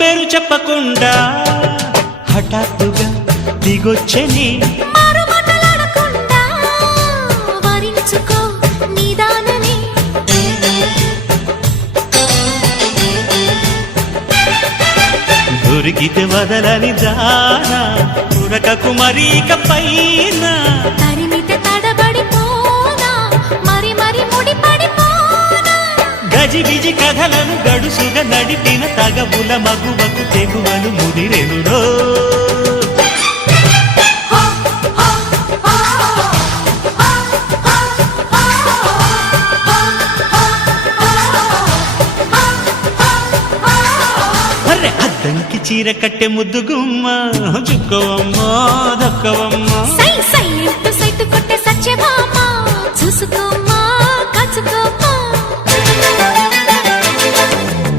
పేరు చెప్పకుండా హఠాత్తుగా దిగొచ్చని దొరికితే వదలని జానా ఉరకకు మరీక పైన తరిమితే తడబడిపోనా మరి మరి ముడిపడిపోనా గజిబిజి కథలను గడుసుగా నడిపిన తగవుల మగువకు తెగువలు ముదిరెనురో అద్దంకి చీర కట్టె ముద్దుగుమ్మ చుక్కవమ్మ దక్కవమ్మ సై సై సైటు కొట్టే సత్యభామ చూసుకో